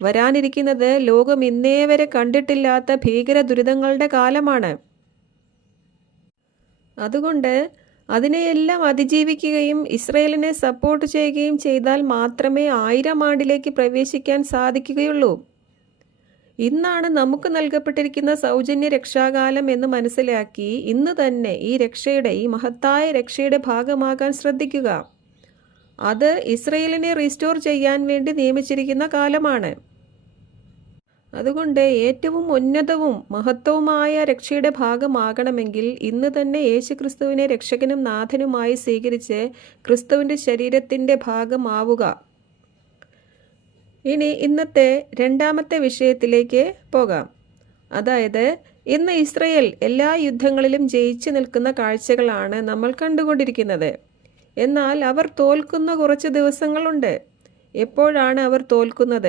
വരാനിരിക്കുന്നത് ലോകം ഇന്നേ വരെ കണ്ടിട്ടില്ലാത്ത ഭീകര ദുരിതങ്ങളുടെ കാലമാണ്. അതുകൊണ്ട് അതിനെയെല്ലാം അതിജീവിക്കുകയും ഇസ്രയേലിനെ സപ്പോർട്ട് ചെയ്യുകയും ചെയ്താൽ മാത്രമേ 1000 ആണ്ടിലേക്ക് പ്രവേശിക്കാൻ സാധിക്കുകയുള്ളൂ. ഇന്നാണ് നമുക്ക് നൽകപ്പെട്ടിരിക്കുന്ന സൗജന്യ രക്ഷാകാലം എന്ന് മനസ്സിലാക്കി ഇന്ന് തന്നെ ഈ മഹത്തായ രക്ഷയുടെ ഭാഗമാകാൻ ശ്രദ്ധിക്കുക. അത് ഇസ്രയേലിനെ റീസ്റ്റോർ ചെയ്യാൻ വേണ്ടി നിയമിച്ചിരിക്കുന്ന കാലമാണ്. അതുകൊണ്ട് ഏറ്റവും ഉന്നതവും മഹത്വവുമായ രക്ഷയുടെ ഭാഗമാകണമെങ്കിൽ ഇന്ന് തന്നെ യേശുക്രിസ്തുവിനെ രക്ഷകനും നാഥനുമായി സ്വീകരിച്ച് ക്രിസ്തുവിൻ്റെ ശരീരത്തിൻ്റെ ഭാഗമാവുക. ഇനി ഇന്നത്തെ രണ്ടാമത്തെ വിഷയത്തിലേക്ക് പോകാം. അതായത് ഇന്ന് ഇസ്രയേൽ എല്ലാ യുദ്ധങ്ങളിലും ജയിച്ചു നിൽക്കുന്ന കാഴ്ചകളാണ് നമ്മൾ കണ്ടുകൊണ്ടിരിക്കുന്നത്. എന്നാൽ അവർ തോൽക്കുന്ന കുറച്ച് ദിവസങ്ങളുണ്ട്. എപ്പോഴാണ് അവർ തോൽക്കുന്നത്?